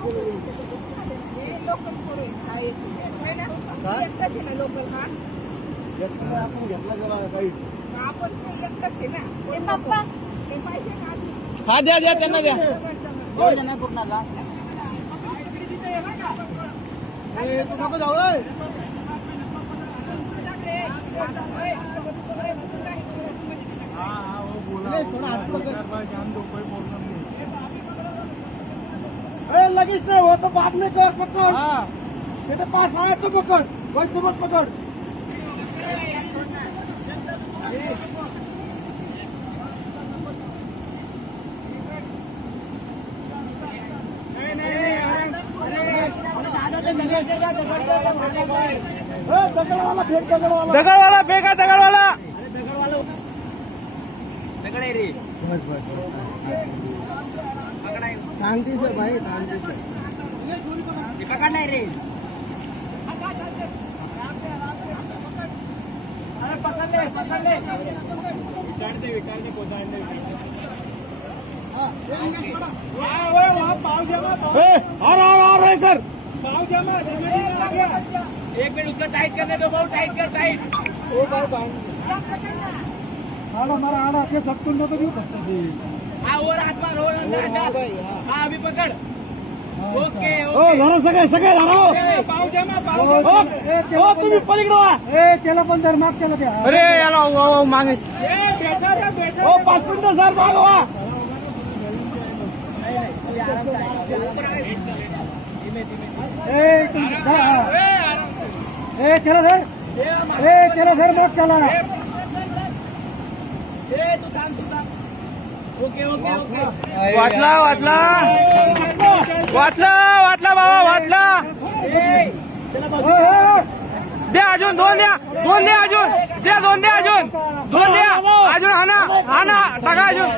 local पुढे काय आहे ना एकटाच आहे ना लोकल हा आपण घेतला गेला काही आपण एकटाच आहे ना ते पप्पा ते पाहिजे ना आधी हा द्या द्या त्यांना द्या पूर्णाला तू नको जाऊ लगेच नाही हो तो बाद में कर पकड़ तेरे पास आए तो पकड़ वैसे मत पकड़ दगड़वाला फेंक दगड़वाला फेंका दगड़वाला दगड़ आहे रे शांति से भाई शांति से पकडणार रे अरे पकड़ ले विकास और कर एक मिनट उसको टाइट करने दो बहुत टाइट कर टाइट हमारा आड़ा के सब तुम तो नहीं सकते हाँ और हाथ मार और अंदर हाँ अभी पकड़ ओके ओ धरो सगळे सगळे धरो पाव जमा पाव ओ तुम्ही पलीकडे ए त्याला पण धर माग केला त्या अरे याला मागे ओ 5 मिनिटं सर मागवा चला सर चला सर मग चला ओके ओके ओके वाटला वाटला वाटला वाटला बाबा वाटला द्या अजून दोन द्या अजून द्या दोन द्या अजून हा ना टाका अजून